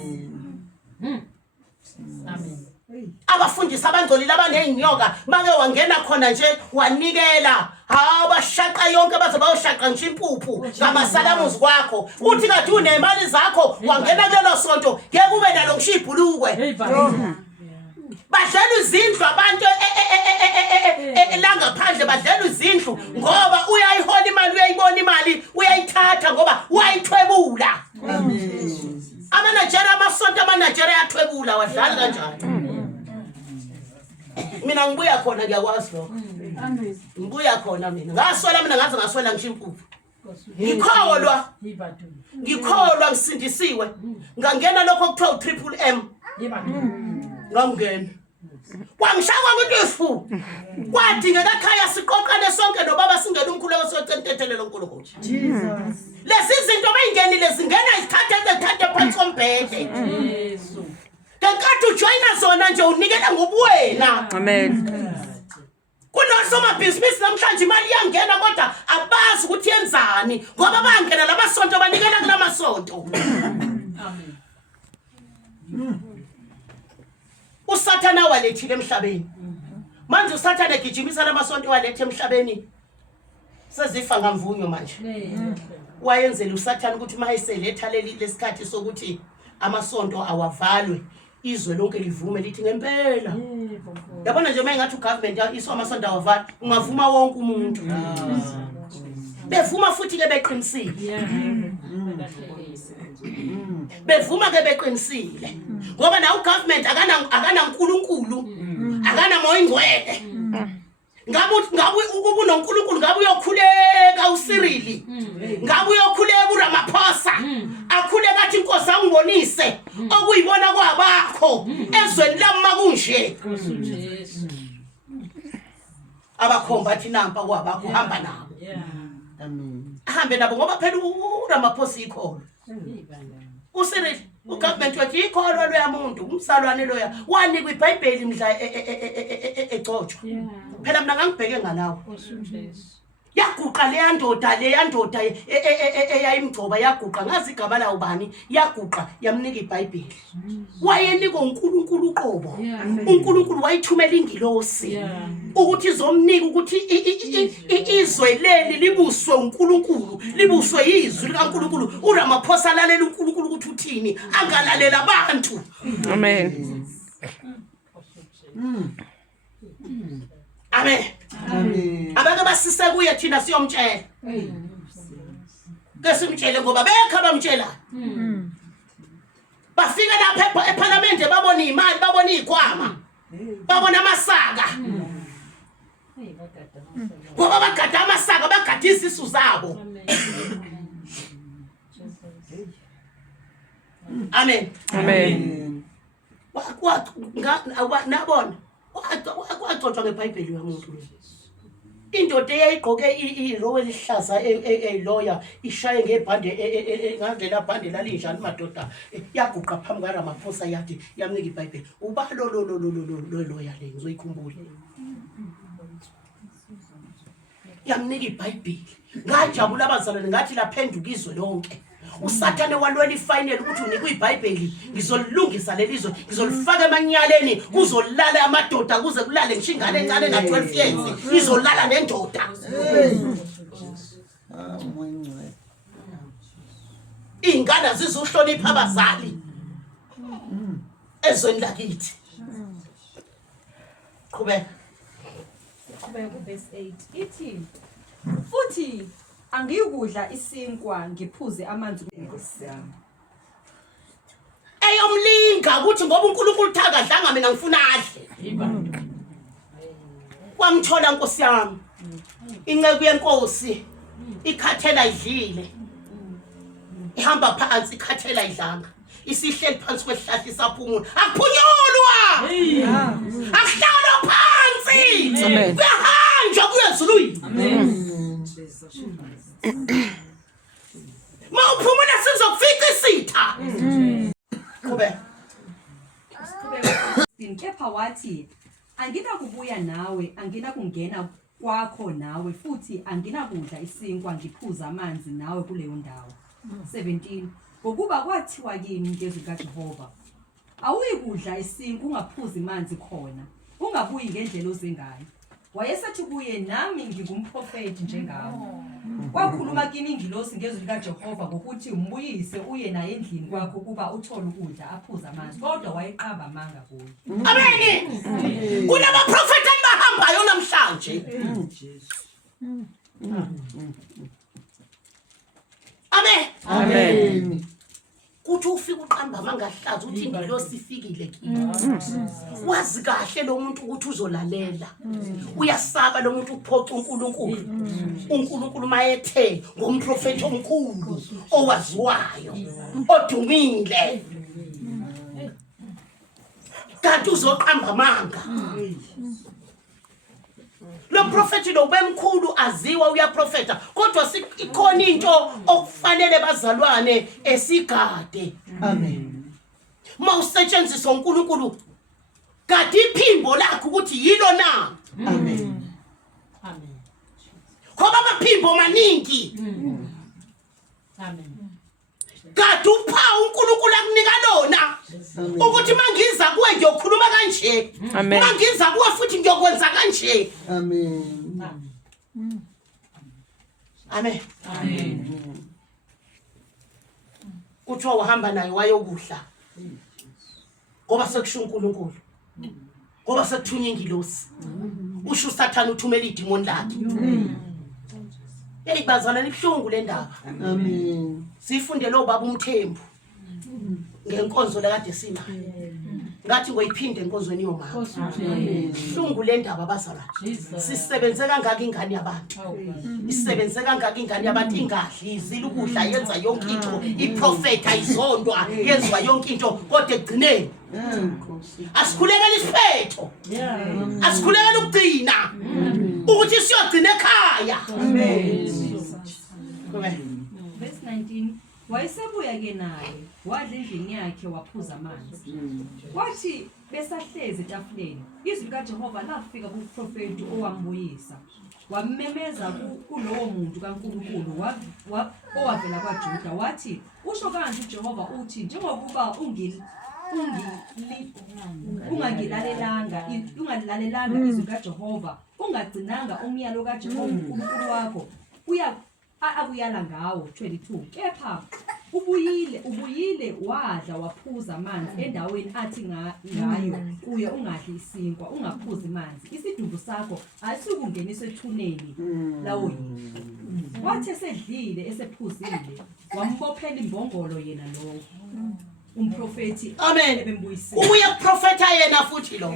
Abafundisi abangcolile abanezinyoka make wangena khona nje wanikela abashaqa yonke baze bayoshaqa nje impuphu ngamasalamuzi kwakho uthi kade unemali zakho wangena kulelo sonto ngeke ube nalo ngisho ibhulukwe. Badlela izindlu abantu la ngaphandle badlela izindlu ngoba uyayihola imali uyayibona imali uyayithatha ngoba uyayithwebula. AmaNigeria amasonto amaNigeria ayathwebula wadlala kanjani. Mina ngibuya khona ngiyakwazi lo. Ngibuya khona mina. Ngaswela mina ngaze ngaswela ngisho impuphu. Ngikholwa ngisindisiwe. Ngangena lokho kuthiwa uTriple M. Ngamngena. Kwangishaka ngitifu. Kwadingeka ekhaya siqoqane sonke nobaba singena umkhuleko sotentethelelo uNkulunkulu. Jesus. Lezi zinto bayingenile zingena izithathe phansi kombhede. Yesu. Kanti ujoyina zona nje unikela ngobuwena. Amen. Kunosomabhizinisi namhlanje imali iyangena kodwa abazi ukuthi yenzani ngoba bangena lamasonto banikela kulamasonto. Amen. uSathana walethile emhlabeni manje uSathana egijimisa lamasonto walethe emhlabeni sezifa ngamvunyo manje wayenzela uSathana ukuthi mayiseletha lesikhathi sokuthi amasonto awavalwe izwe lonke livume lithi ngempela yabona nje mayengathi ugovernment iso amasonto awavalwe ungavuma wonke umuntu bevuma futhi ke beqinisile bevuma ke beqinisile ngoba na ugovernment akana uNkulunkulu akana moya ingcwele ngabe ukuba unoNkulunkulu ngabe uyokhuleka uSirili ngabe uyokhuleka uRamaphosa akhuleka athi inkosi angibonise okuyibona kwabakho ezweni lami makunje abakhomba athi nampa kwabakho hamba nabo Amen. ahambe nabo ngoba phela uRamaphosa ikholo uSirili ugovernment wathi ikholo loyamuntu umsalwane loya wanikwa iBhayibheli mhla egcotshwa phela mina ngangibheke ngalawo yaguqa leya ndoda eyayimgcoba yaguqa ngazi igama lawo bani yaguqa yamnika iBhayibheli wayenika uNkulunkulu uqobo uNkulunkulu wayithumela ingilosi ukuthi izomnika ukuthi izwe leli libuswe uNkulunkulu libuswe izwi likaNkulunkulu uRamaphosa lalela uNkulunkulu ukuthi uthini angalalela abantu Amen. Amen. Amen. Abake basise kuye thina siyomtshela. Ke simtshele ngoba bekha bamtshela. Bafika lapha eParliament babona imali, babona izikhwama. Babona amasaka. Ngoba bagada amasaka, bagada izisu zabo. Amen. Amen. Nabona wagcotshwa ngeBhayibheli yomuntu indoda eyayigqoke irowe elihlaza eloya ishaye ngebhande ngandlela bhande lalinjani madoda yaguqa phambi kaRamaphosa yathi yamnika iBhayibheli uba lo loya le ngizoyikhumbula yamnika iBhayibheli ngajabula abazalwane ngathi laphenduka izwe lonke uSathane walwela ifinal ukuthi unikwe iBhayibheli ngizolilungisa lelizwe ngizolifaka emanyaleni kuzolala amadoda kuze kulale ngishingane encane na 12 years izolala nendoda ingane zizohlonipha abazali ezweni lakithi qhubeka verse 8 ithi futhi angiyukudla isinkwa ngiphuze amanzi kuNkosi yami eyomlinga ukuthi ngoba uNkulunkulu uthakadlanga mina ngifuna adle kwamthola Nkosi yami inceku yenkosi ikhathela idlile ihamba phansi ikhathela idlanga isihleli phansi kwehlahla isaphumula akuphunyulwa akuhlala phansi kuyahanjwa kuyezulwini mawuphumula sizokufika isitha kube kepha wathi anginakubuya nawe anginakungena kwakho nawe futhi anginakudla isinkwa ngiphuza amanzi nawe kuleyo ndawo 17 ngokuba kwathiwa kimi ngezwi kaJehova awuyikudla isinkwa ungaphuzi amanzi khona ungabuyi ngendlela ozengayo wayesathi kuye nami ngingumprofeti njengawe kwakhuluma kimi ingilosi ngezwi likaJehova ngokuthi umbuyise uye naye endlini kwakho kuba uthole ukudla aphuza amanzi kodwa wayeqamba amanga kuye amen kunabaprofeti abahambayo namhlanje amen Amen. kuthi ufika uqamba amangahlaza uthi ingilosi ifikile kimi wazi kahle lo muntu ukuthi uzolalela uyasaba lo muntu ukuphoca uNkulunkulu uNkulunkulu mayethe ngomprofeti omkhulu owaziwayo odumile kanti uzoqamba amanga lo prophet lo bemkhulu aziwa uyaprofeta kodwa ikhona into okufanele bazalwane esigade Amen. mawusetshenziswa uNkulunkulu kade iphimbo lakho ukuthi yilo na Amen. Amen. ngoba amaphimbo maningi Amen. kade upha uNkulunkulu akunika lona ukuthi mangiza kuwe ngiyokhuluma kanje Amen. mangiza kuwe futhi ngiyokwenza kanje. Amen. Amen. Kuthiwa uhamba naye wayokudla ngoba sekusho uNkulunkulu, ngoba sekuthunya ingilosi, usho uSathane uthumela idimoni lakhe. Eyibazana libhlungu le ndaba. Amen. Sifunde lo baba uMthembu ngenkonzo lekade sima. Ngathi ngoyiphinde enkonzweni yomama. Hlungu le ndaba bazalwane. Sisebenze kangaka ingane yabantu. Isebenze kangaka ingane yabantu ingadli izila ukudla yenza yonke into. Iprofeti ayizondwa yenziwa yonke into kodwa egcineni Nkosi. asikhulekela isiphetho. Asikhulekela ukugcina ukuthi siyogcina ekhaya. Amen. Verse 19 wayesebuya-ke naye wadla endlini yakhe waphuza amanzi. Kwathi besahlezi etafuleni izwi likaJehova lafika kuprofeti owambuyisa wamemeza kulowo muntu kaNkulunkulu owavela kwaJuda wathi usho kanje uJehova uthi njengokuba ungalalelanga izwi kaJehova ungagcinanga umyalo kaJehova uNkulunkulu wakho akuyala ngawo 22 kepha ubuyile wadla waphuza amanzi endaweni athi ngayo kuye ungadli isinkwa ungaphuzi amanzi isidumbu sakho asikungeniswa ethuneni lawo wathi esedlile esephuzile wambophela imbongolo yena lowo umprofeti. Amen. Ebembuyisile Ubuye kuprofeta yena futhi lo.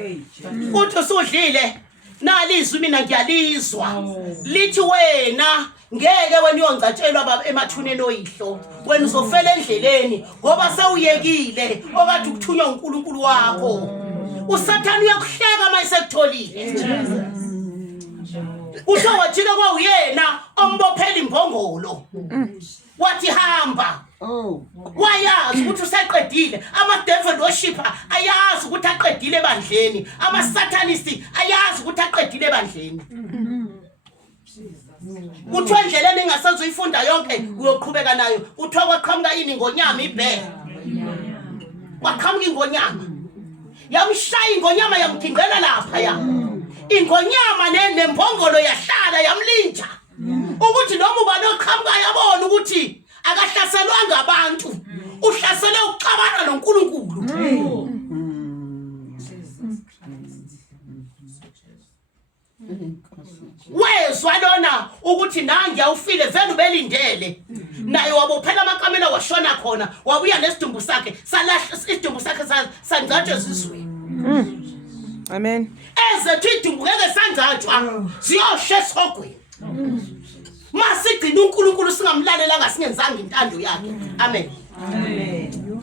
Uthi usudlile nalizwi mina ngiyalizwa. Lithi wena ngeke wena uyongcatshelwa emathuneni oyihlo. Wena uzofela endleleni ngoba sewuyekile okade ukuthunywa uNkulunkulu wakho. uSathane uyakuhleka mayisekutholile. Uthe wajika kwawuyena ombophela imbongolo. Wathi hamba. Oh. Wayazi ukuthi useqedile. Ama-devil worshipper ayazi ukuthi aqedile ebandleni. Ama-satanists ayazi ukuthi aqedile ebandleni. Kuthiwa endleleni engasazoyifunda yonke uyoqhubeka nayo. Kuthiwa kwaqhamuka yini ngonyama ibhe. Kwaqhamuka ingonyama. Yamshaya ingonyama yamgingqela lapha ya. Ingonyama nembongolo yahlala yamlinja. Ukuthi noma ubani oqhamuka yabona ukuthi akahlaselwanga abantu. Uhlasele ukuxabana noNkulunkulu. Wezwa lona ukuthi nangi awufile vele ubelindele. Naye wabophela amakamela washona khona. Wabuya nesidumbu sakhe salahla isidumbu sakhe sancatshe ezizweni. Amen. Ezethu idumbu ngeke sancatsha ziyoshe esogweni. Masigcina uNkulunkulu singamlalelanga singenzanga intando yakhe. Amen. Amen.